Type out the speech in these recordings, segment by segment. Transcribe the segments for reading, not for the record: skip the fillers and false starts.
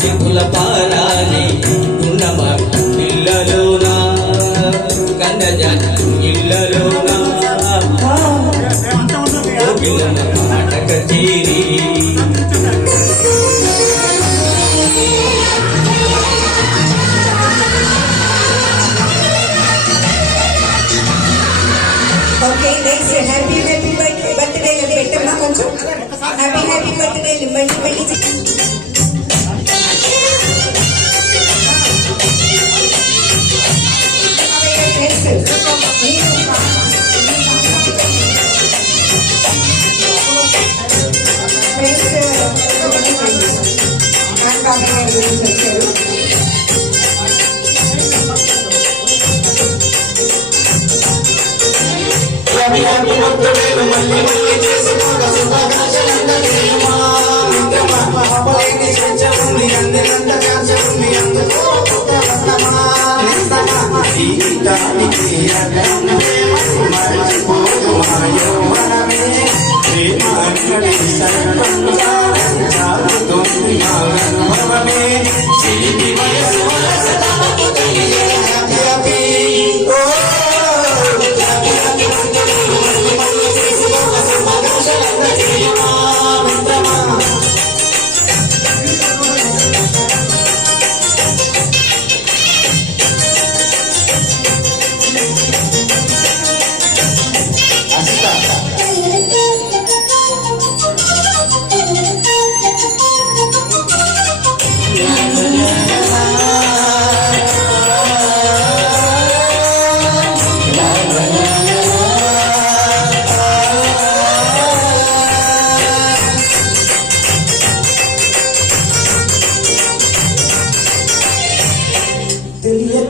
చిక్కుల పారాని ఉన్నమ ఇళ్ళలోనా కన్నజాన ఇళ్ళలోనా నాటక చేరి Okay, next happy birthday పెట్టమ్మా కొంచెం happy birthday మళ్ళీ వచ్చారు.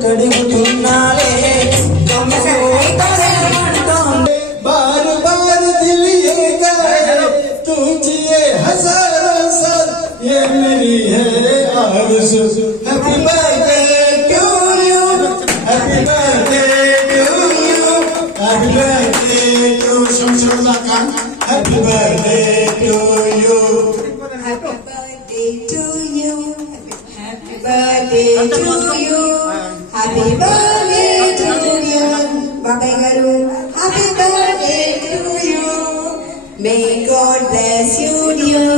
कड़ुनाले बार बार दिल ये गए तू जिए हजारों साल ये मेरी है आरज़ू happy birthday to you happy birthday to you happy birthday to Shamshulla Khan happy birthday to you happy birthday to you happy birthday to you Happy birthday to you, Babai Garu. Happy birthday to you. May God bless you, dear.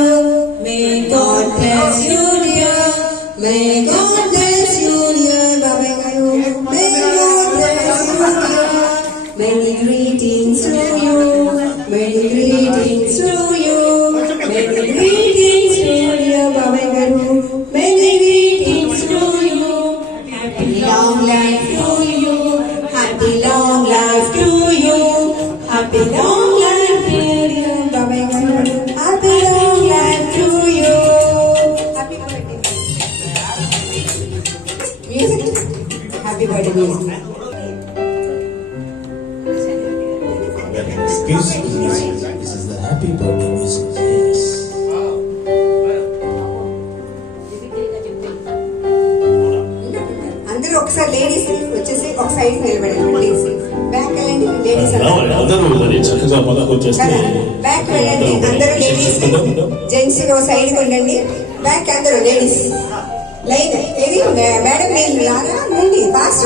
May God bless you, dear. May God bless you, dear, Babai Garu. May God bless you, dear. Many greetings to you. Many greetings to you. Many greetings to you, Babai Garu. Many greetings to you. Happy long life to you. Happy long life to you. Happy long life to you. Babai Garu. Happy long life to you. Happy birthday. Music. Happy birthday music. Excuse me, this is the happy birthday music. Yes. అందరూ ఒకసారి ladies వచ్చేసి ఒక side నిలబడండి please. Back వెళ్ళండి ladies back వెళ్ళండి అందరూ ladies. Gents side ఉండండి. Back అందరూ లేడీస్ లైన్. ఏది మేడం నేను లాగా ముందు ఫాస్ట్